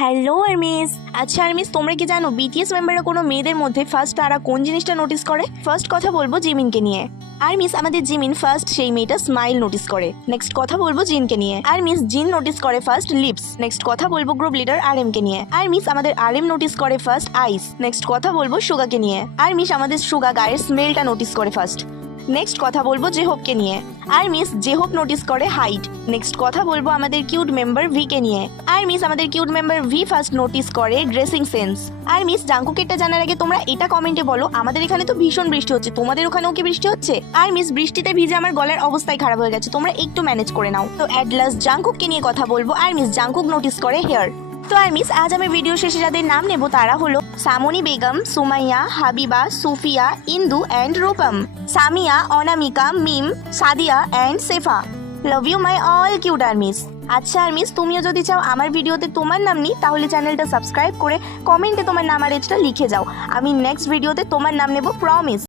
Hello আরমিস। আচ্ছা আরমিস, তোমরা কি জানো বিটিএস মেম্বাররা কোনো মেয়েদের মধ্যে ফার্স্ট তারা কোন জিনিসটা নোটিস করে? ফার্স্ট কথা বলবো জিমিনকে নিয়ে। আরমিস, আমাদের জিমিন ফার্স্ট সেই মেয়েটা স্মাইল নোটিস করে। নেক্সট কথা বলবো জিনকে নিয়ে। আরমিস, জিন নোটিস করে ফার্স্ট লিপস। নেক্সট কথা বলবো গ্রুপ লিডার আরএম কে নিয়ে। আরমিস, আমাদের আরএম নোটিস করে ফার্স্ট আইস। নেক্সট কথা বলবো সুগাকে নিয়ে। আরমিস, আমাদের সুগা গায়ের স্মেলটা নোটিস করে ফার্স্ট। নেক্সট কথা বলবো জেহোপকে নিয়ে। আর মিস জেহোপ নোটিস করে হাইট। নেক্সট কথা বলবো আমাদের কিউট মেম্বার ভি কে নিয়ে। আর মিস, আমাদের cute member V first notice করে ড্রেসিং সেন্স। আর মিস, জাঙ্কুকেরটা জানার আগে তোমরা এটা কমেন্টে বলো, আমাদের এখানে তো ভীষণ বৃষ্টি হচ্ছে, তোমাদের ওখানেও কি বৃষ্টি হচ্ছে? আর মিস, বৃষ্টিতে ভিজে আমার গলার অবস্থায় খারাপ হয়ে গেছে, তোমরা একটু ম্যানেজ করে নাও। তো অ্যাট লাস্ট জাঙ্কুককে নিয়ে কথা বলবো। আর মিস, জাঙ্কুক নোটিস করে হেয়ার। তো আর মিস, আজ আমি ভিডিও শেষে যাদের নাম নেব তারা হলো Samni Begum, Sumaiya, Habiba, Sufiya, Indu and Rupam, Samia, Anamika, Mim, Sadia and Sefa. Love you my all cute armies. আচ্ছা আর্মিস, তুমিও যদি চাও আমার ভিডিওতে তোমার নাম নিই তাহলে চ্যানেলটা সাবস্ক্রাইব করে কমেন্টে তোমার নাম আর এজটা লিখে যাও। আমি নেক্সট ভিডিওতে তোমার নাম নেব, প্রমিস।